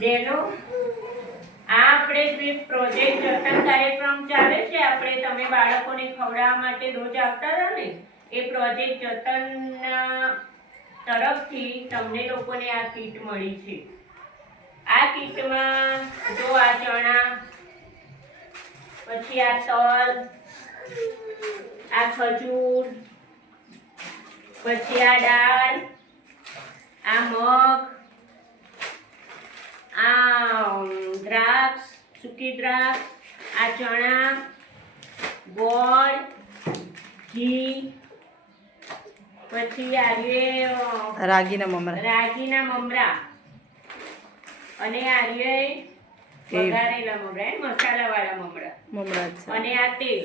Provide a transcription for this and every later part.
બહેનો, આ આપણે જે પ્રોજેક્ટ જતન કાર્યક્રમ ચાલે છે, આપણે તમે બાળકોને ખવડાવવા માટે રોજ આવતા હતા ને, એ પ્રોજેક્ટ જતનના તરફથી તમને લોકોને આ કીટ મળી છે. આ કીટમાં જો આ ચણા, પછી આ તલ, આ ખજૂર, પછી આ દાળ, આ મગ, આ દ્રાક્ષ, સૂકી દ્રાક્ષ, આ ચણા, ગોળ, ઘી, પછી રાગીના મમરા અને વઘારેલા મમરા, મસાલાવાળા મમરા અને આ તેલ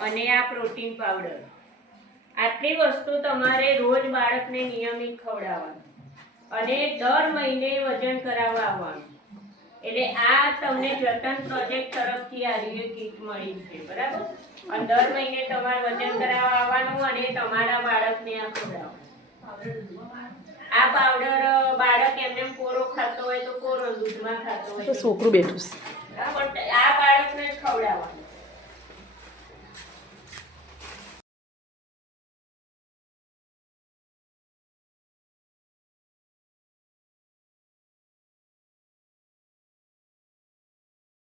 અને આ પ્રોટીન પાવડર. આટલી વસ્તુ તમારે રોજ બાળકને નિયમિત ખવડાવવાનું અને દર મહિને વજન કરાવવા આવવાનું. એટલે આ તમને જતન પ્રોજેક્ટ તરફથી આ કીટ મળી છે, બરાબર? અને દર મહિને તમારે વજન કરાવવા આવવાનું અને તમારા બાળકને આ ખવડાવવાનું. આ પાવડર બાળક એમને કોરો ખાતો હોય તો કોરો, દૂધમાં ખાતો હોય તો છોકરું બેઠું છે, બરાબર? આ બાળકને જ ખવડાવવાનું.